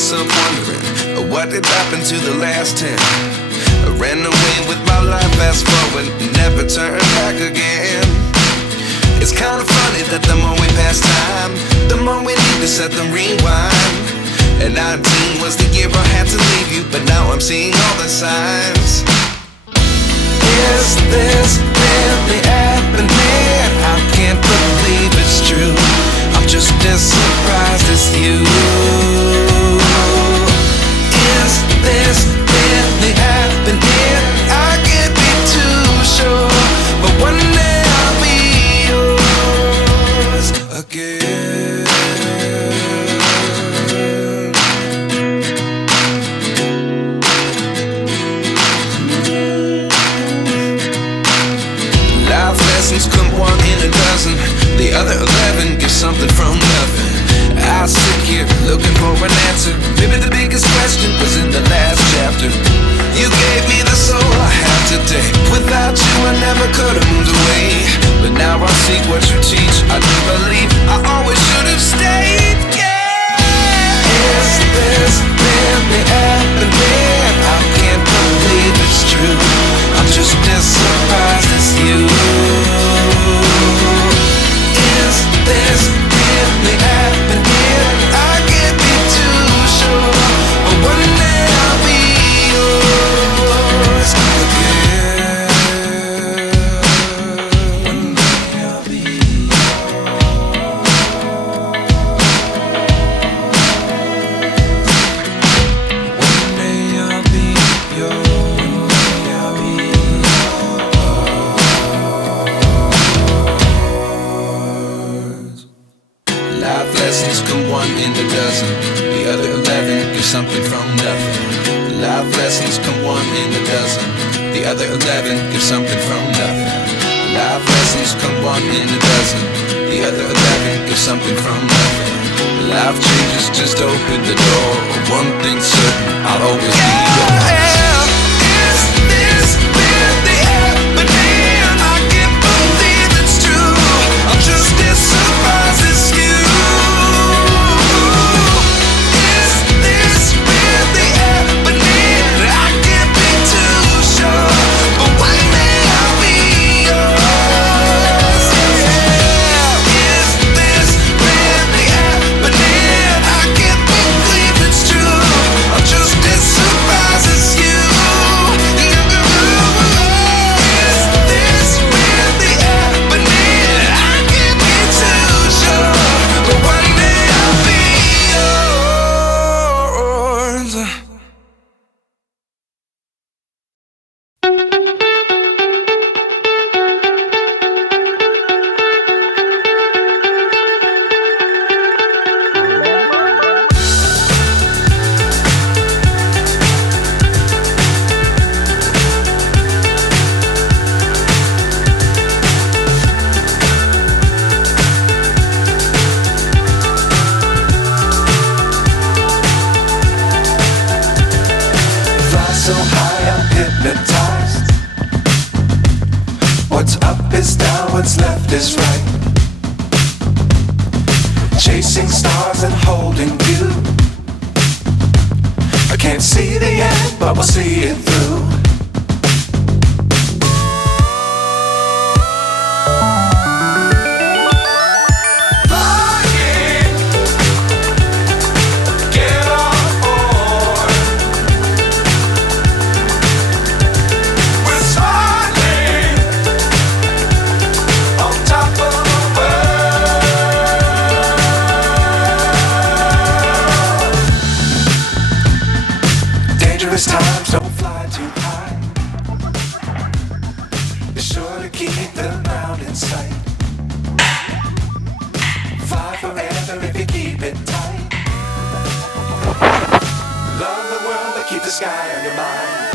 myself wondering what did happen to the last 10. I ran away with my life, fast forward, never turn back again. It's kinda funny that the more we pass time, the more we need to set them rewind. And 19 was the year I had to leave you, but now I'm seeing all the signs. Is this really happening? I can't believe it's true. I'm just as surprised as you. Is this really happening? I can't be too sure, but one day I'll be yours again. Life lessons come one in a dozen. The other 11 get something from nothing. I sit here looking for an answer. Maybe the biggest question was in the last chapter. You gave me the soul I have today. Without you I never could have moved away. But now I see what you teach. I do believe I always should have stayed. Yeah. Is this really happening? I can't believe it's true. I'm just as surprised as you. Is this really happening? I can't be too sure, but one day I'll be yours again. One day I'll be yours. One day I'll be yours. One day I'll be yours. Life lessons come one in a dozen. The other 11 get something from nothing. Life lessons come one in a dozen. The other 11 get something from nothing. Life lessons come one in a dozen. The other 11 get something from nothing. Life changes just open the door. One thing's certain, I'll always be yours. Is this really happening? I can't believe it's true. I'm just as surprised as you. Is this really happening? I can't be too sure, but one day I'll be yours. Yeah. Is this really happening? I can't believe it's true. I'm just as surprised as you. Is this really happening? I can't be too sure, but one day I'll be yours. Fly so high, I'm hypnotized. What's up is down, what's left is right. Chasing stars and holding you. I can't Can't see the end, but we'll see it through. Flying, get on board. We're smiling on top of the world. Dangerous times, don't fly too high. Be sure to keep the ground in sight. Fly forever if you keep it tight. Love the world, but keep the sky on your mind.